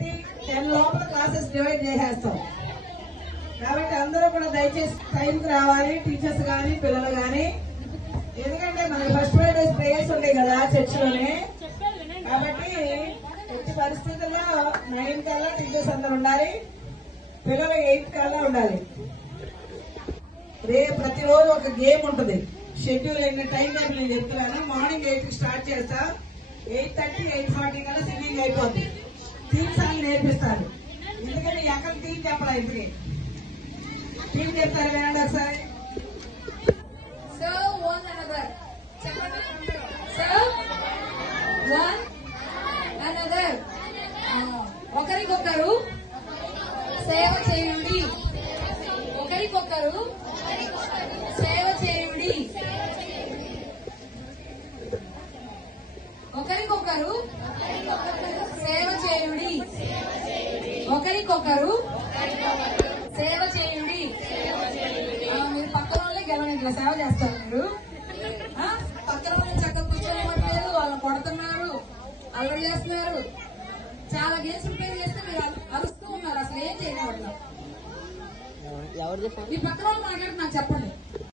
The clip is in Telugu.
10 లోపల క్లాసెస్ డివైడ్ చేసేస్తాం. కాబట్టి అందరూ కూడా దయచేసి టైంకి రావాలి, టీచర్స్ గాని పిల్లలు గాని. ఎందుకంటే మనకి ఫస్ట్ ఫ్రైడేస్ ప్రేయర్స్ ఉంటాయి కదా చర్చిలోనే. కాబట్టి ఎట్టి పరిస్థితుల్లో 9 కల్లా టీచర్స్ అందరూ ఉండాలి, పిల్లలు 8 కల్లా ఉండాలి. రేపు ప్రతిరోజు ఒక గేమ్ ఉంటుంది. షెడ్యూల్ అయిన టైం టేబుల్ నేను చెప్తున్నాను. మార్నింగ్ 8కి స్టార్ట్ చేస్తా. 8:30, 8:40 కల్లా సింగింగ్ అయిపోద్ది. థీమ్ సాంగ్ నేర్పిస్తారు. ఎందుకంటే ఎక్కడ థీమ్ చెప్పాలి, ఇంటికి థీమ్ చెప్తారు వినండి ఒకసారి. ఒకరికొకరు సేవ చేయండి, ఒకరికొకరు సేవ చేయండి, ఒకరికొకరు సేవ చేయండి, ఒకరికొకరు సేవ చేయండి. మీరు పక్కన వాళ్ళే గెలవని ఇట్లా సేవ చేస్తారు. మీరు పక్కన వాళ్ళని చక్కగా కూర్చోనివ్వట్లేదు, వాళ్ళని కొడుతున్నారు, అల్లరి చేస్తున్నారు. చాలా గేమ్స్ ప్రిపేర్ చేస్తే మీరు అరుస్తూ ఉన్నారు. అసలు ఏం చేయనివ్వట్లేదు. ఈ పక్కన వాళ్ళు మాట్లాడి నాకు చెప్పండి.